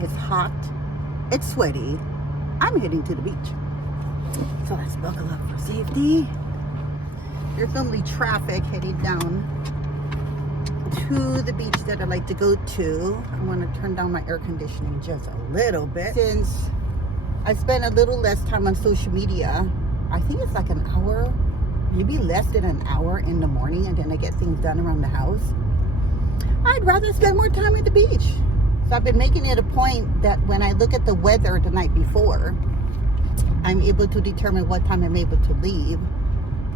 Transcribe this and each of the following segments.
It's hot. It's sweaty. I'm heading to the beach. So let's buckle up for safety. There's normally traffic heading down to the beach that I like to go to. I want to turn down my air conditioning just a little bit. Since I spend a little less time on social media, I think it's like an hour, maybe less than an hour in the morning, and then I get things done around the house. I'd rather spend more time at the beach. So I've been making it a point that when I look at the weather the night before, I'm able to determine what time I'm able to leave.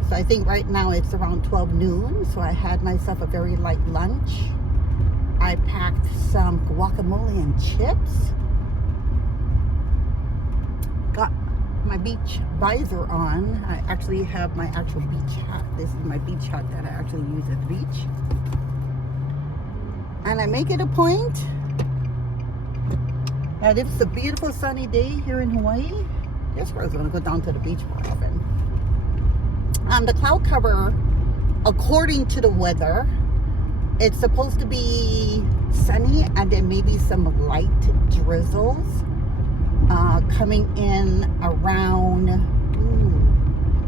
So I think right now it's around 12 noon. So I had myself a very light lunch. I packed some guacamole and chips. Got my beach visor on. I actually have my actual beach hat. This is my beach hat that I actually use at the beach. And I make it a point that if it's a beautiful sunny day here in Hawaii, this girl's gonna go down to the beach more often. The cloud cover, according to the weather, it's supposed to be sunny and then maybe some light drizzles coming in around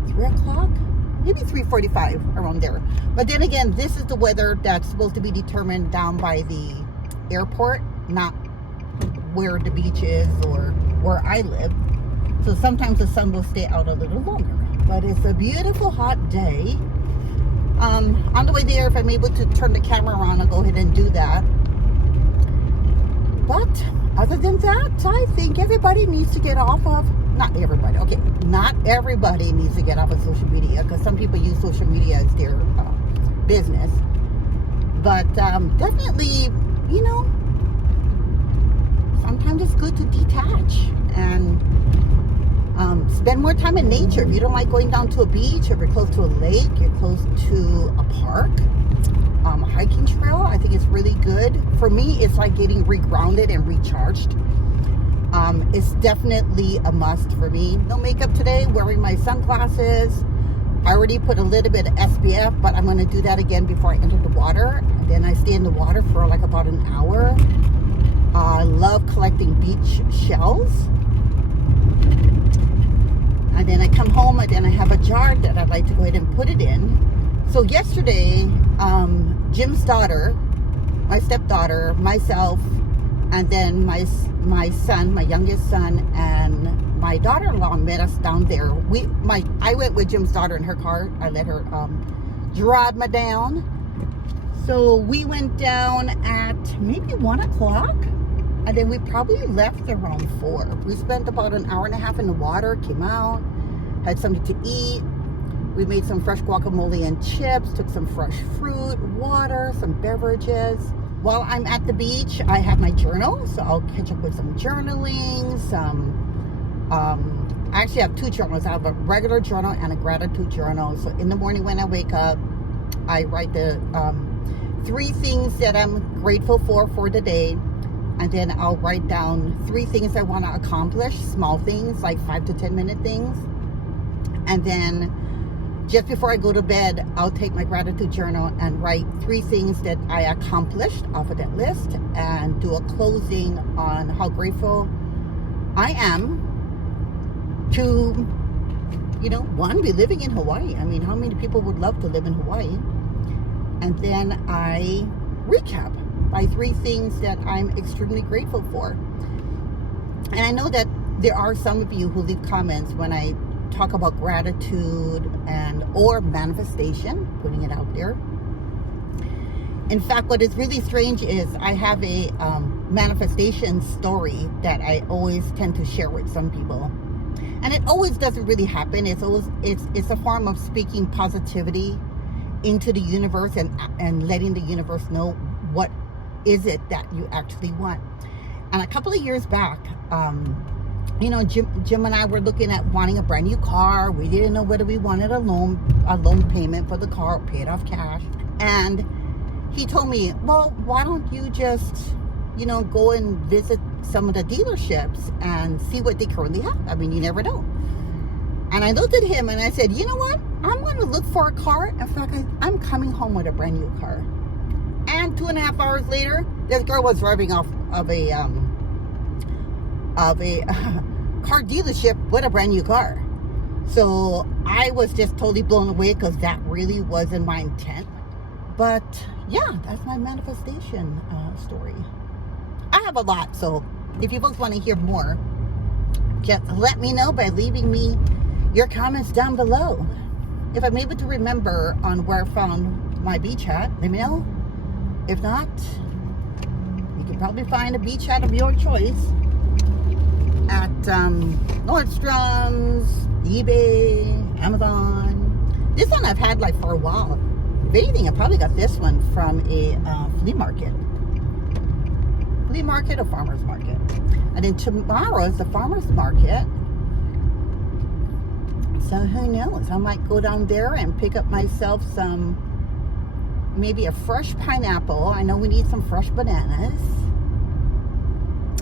3 o'clock, maybe 3:45, around there. But then again, this is the weather that's supposed to be determined down by the airport, not where the beach is or where I live. So sometimes the sun will stay out a little longer. But it's a beautiful hot day. On the way there, if I'm able to turn the camera around, I'll go ahead and do that. But other than that, I think everybody needs to get off of, not everybody, okay, not everybody needs to get off of social media, because some people use social media as their business. But definitely, you know, sometimes it's good to detach and spend more time in nature. If you don't like going down to a beach, if you're close to a lake, you're close to a park, a hiking trail, I think it's really good. For me, it's like getting regrounded and recharged. It's definitely a must for me. No makeup today, wearing my sunglasses. I already put a little bit of SPF, but I'm going to do that again before I enter the water. And then I stay in the water for like about an hour. I love collecting beach shells. And then I come home and then I have a jar that I'd like to go ahead and put it in. So yesterday, Jim's daughter, my stepdaughter, myself, and then my son, my youngest son, and my daughter-in-law met us down there. I went with Jim's daughter in her car. I let her drive me down. So we went down at maybe 1 o'clock. And then we probably left around 4. We spent about an hour and a half in the water, came out, had something to eat. We made some fresh guacamole and chips, took some fresh fruit, water, some beverages. While I'm at the beach, I have my journal, so I'll catch up with some journaling, I actually have 2 journals. I have a regular journal and a gratitude journal. So in the morning when I wake up, I write the 3 things that I'm grateful for the day. And then I'll write down 3 things I want to accomplish, small things, like 5 to 10 minute things. And then just before I go to bed, I'll take my gratitude journal and write 3 things that I accomplished off of that list and do a closing on how grateful I am to, you know, 1, be living in Hawaii. I mean, how many people would love to live in Hawaii? And then I recap by 3 things that I'm extremely grateful for. And I know that there are some of you who leave comments when I talk about gratitude and or manifestation, putting it out there. In fact, what is really strange is I have a manifestation story that I always tend to share with some people. And it always doesn't really happen. It's a form of speaking positivity into the universe and letting the universe know what is it that you actually want. And a couple of years back, you know, Jim and I were looking at wanting a brand new car. We didn't know whether we wanted a loan payment for the car or pay it off cash. And he told me, well, why don't you just, you know, go and visit some of the dealerships and see what they currently have. I mean, you never know. And I looked at him and I said, you know what? I'm going to look for a car. In fact, I'm coming home with a brand new car. And 2.5 hours later, this girl was driving off of a of a car dealership with a brand new car. So I was just totally blown away because that really wasn't my intent. But yeah, that's my manifestation story. I have a lot, so if you folks want to hear more, just let me know by leaving me your comments down below. If I'm able to remember on where I found my beach hat, let me know. If not, you can probably find a beach hat of your choice at Nordstrom's, eBay, Amazon. This one I've had like for a while. If anything, I probably got this one from a flea market or farmer's market. And then tomorrow is the farmer's market. So who knows? I might go down there and pick up myself some, maybe a fresh pineapple. I know we need some fresh bananas.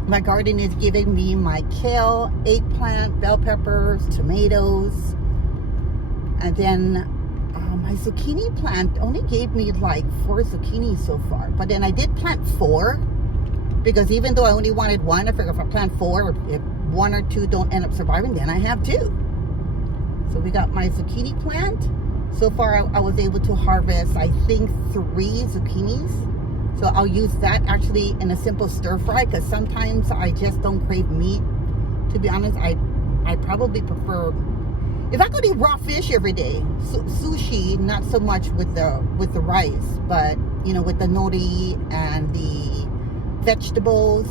My garden is giving me my kale, eggplant, bell peppers, tomatoes. And then my zucchini plant only gave me like 4 zucchini so far. But then I did plant 4. Because even though I only wanted 1, I figured if I plant 4, if 1 or 2 don't end up surviving, then I have 2. So we got my zucchini plant. So far I was able to harvest, I think, 3 zucchinis. So I'll use that actually in a simple stir fry, because sometimes I just don't crave meat. To be honest, I probably prefer, if I could eat raw fish every day, sushi, not so much with the rice, but you know, with the nori and the vegetables.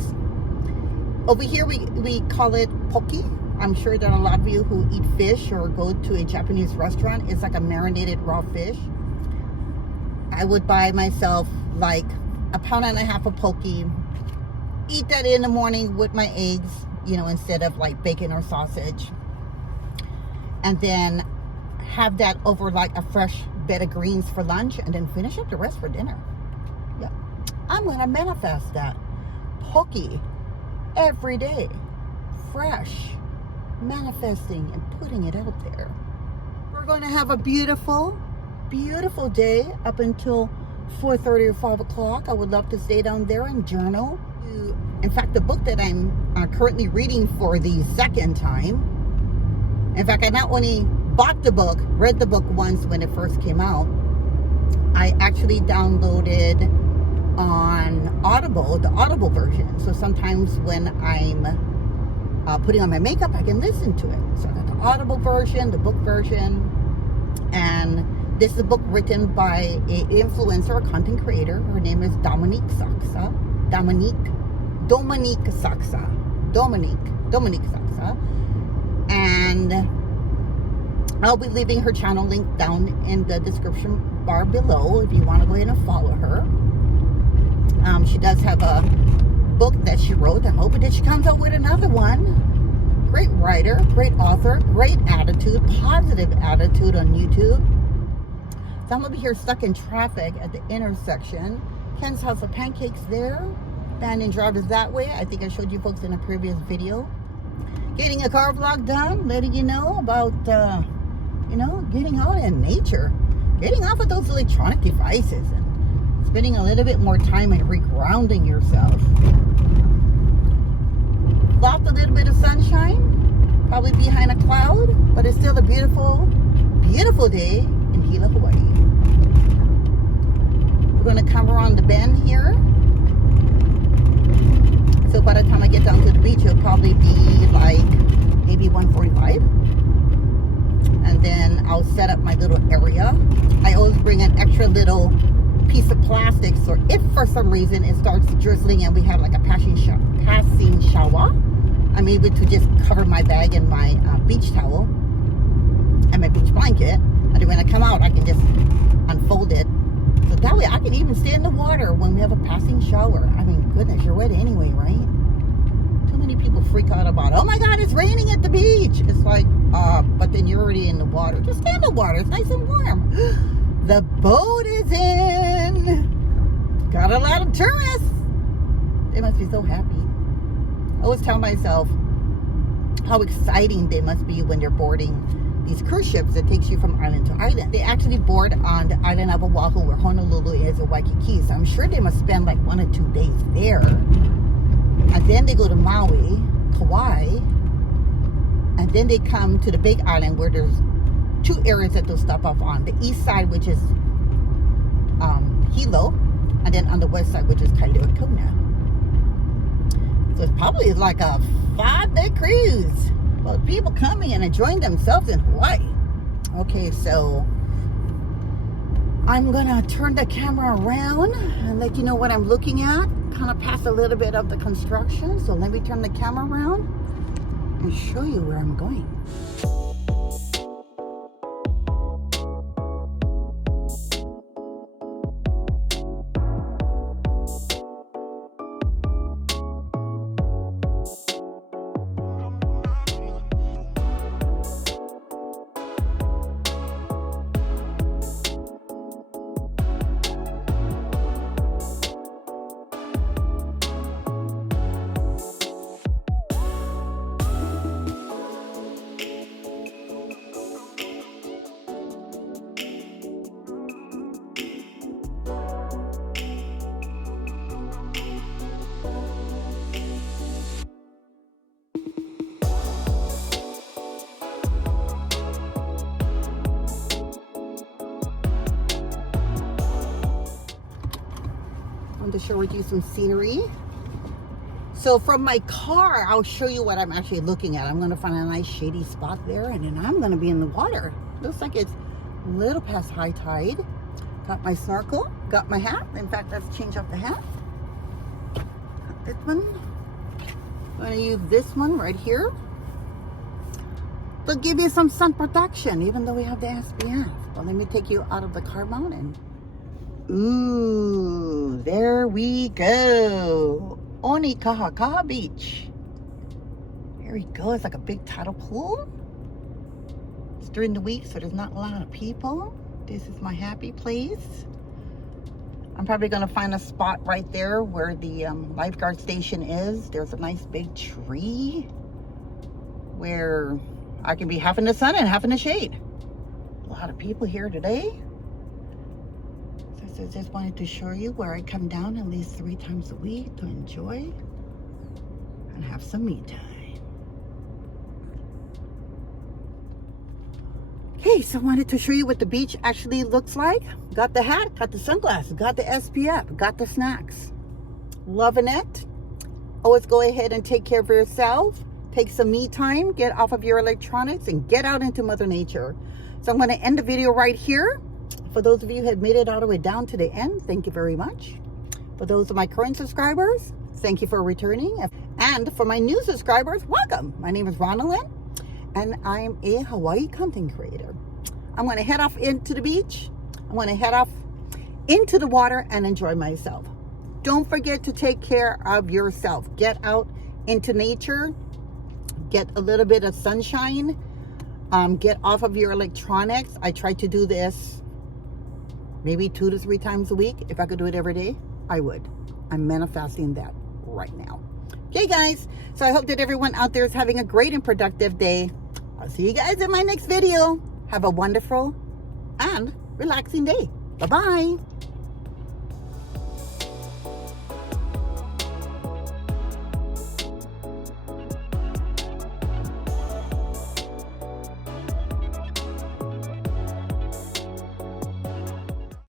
Over here we call it poke. I'm sure there are a lot of you who eat fish or go to a Japanese restaurant. It's like a marinated raw fish. I would buy myself like 1.5 pounds of poke, eat that in the morning with my eggs, you know, instead of like bacon or sausage, and then have that over like a fresh bed of greens for lunch, and then finish up the rest for dinner. Yep, I'm gonna manifest that poke every day, fresh, manifesting and putting it out there. We're going to have a beautiful day up until 4:30 or 5 o'clock. I would love to stay down there and journal. In fact, the book that I'm currently reading for the second time, in fact, I not only bought the book, read the book once when it first came out, I actually downloaded on Audible, the Audible version. So sometimes when I'm putting on my makeup, I can listen to it. So I got the Audible version, the book version, and this is a book written by an influencer, a content creator. Her name is Dominique Sachse. Dominique Sachse. And I'll be leaving her channel link down in the description bar below if you want to go ahead and follow her. She does have a book that she wrote. I'm hoping that she comes out with another one. Great writer, great author, great attitude, positive attitude on YouTube. So I'm gonna be here stuck in traffic at the intersection. Ken's House of Pancakes there. Bandon Drive is that way. I think I showed you folks in a previous video. Getting a car vlog done, letting you know about, you know, getting out in nature. Getting off of those electronic devices and spending a little bit more time and regrounding yourself. Lost a little bit of sunshine, probably behind a cloud, but it's still a beautiful, beautiful day in Hilo, Hawaii. We're going to come around the bend here. So by the time I get down to the beach, it'll probably be like maybe 1:45. And then I'll set up my little area. I always bring an extra little piece of plastic, so if for some reason it starts drizzling and we have like a passing shower, I'm able to just cover my bag in my beach towel and my beach blanket, and then when I come out I can just unfold it, so that way I can even stay in the water when we have a passing shower. I mean, goodness, you're wet anyway, right? Too many people freak out about, oh my god, it's raining at the beach. It's like, but then you're already in the water. Just stay in the water, it's nice and warm. The boat is in. Got a lot of tourists. They must be so happy. I always tell myself how exciting they must be when they're boarding these cruise ships that takes you from island to island. They actually board on the island of Oahu, where Honolulu is, or Waikiki. So I'm sure they must spend like 1 or 2 days there. And then they go to Maui, Kauai, and then they come to the Big Island, where there's 2 areas that they'll stop off on. The east side, which is Hilo, and then on the west side, which is Kailua Kona. So it's probably like a 5-day cruise. Well, people coming and enjoying themselves in Hawaii. Okay, so I'm gonna turn the camera around and let you know what I'm looking at. Kind of past a little bit of the construction. So let me turn the camera around and show you where I'm going. To share with you some scenery. So from my car, I'll show you what I'm actually looking at. I'm going to find a nice shady spot there, and then I'm going to be in the water. Looks like it's a little past high tide. Got my snorkel, got my hat. In fact, let's change up the hat. Got this one. I'm going to use this one right here. They'll give you some sun protection, even though we have the SPF. Well, let me take you out of the car mount and ooh, there we go. Onikaha Beach. There we go. It's like a big tidal pool. It's during the week, so there's not a lot of people. This is my happy place. I'm probably going to find a spot right there where the lifeguard station is. There's a nice big tree where I can be half in the sun and half in the shade. A lot of people here today. So I just wanted to show you where I come down at least 3 times a week to enjoy and have some me time. Okay, so I wanted to show you what the beach actually looks like. Got the hat, got the sunglasses, got the SPF, got the snacks. Loving it. Always go ahead and take care of yourself. Take some me time, get off of your electronics, and get out into Mother Nature. So I'm going to end the video right here. For those of you who have made it all the way down to the end, thank you very much. For those of my current subscribers, thank you for returning. And for my new subscribers, welcome. My name is Ronalyn, and I'm a Hawaii content creator. I'm going to head off into the beach. I'm going to head off into the water and enjoy myself. Don't forget to take care of yourself. Get out into nature. Get a little bit of sunshine. Get off of your electronics. I try to do this maybe 2 to 3 times a week. If I could do it every day, I would. I'm manifesting that right now. Okay, guys. So I hope that everyone out there is having a great and productive day. I'll see you guys in my next video. Have a wonderful and relaxing day. Bye-bye.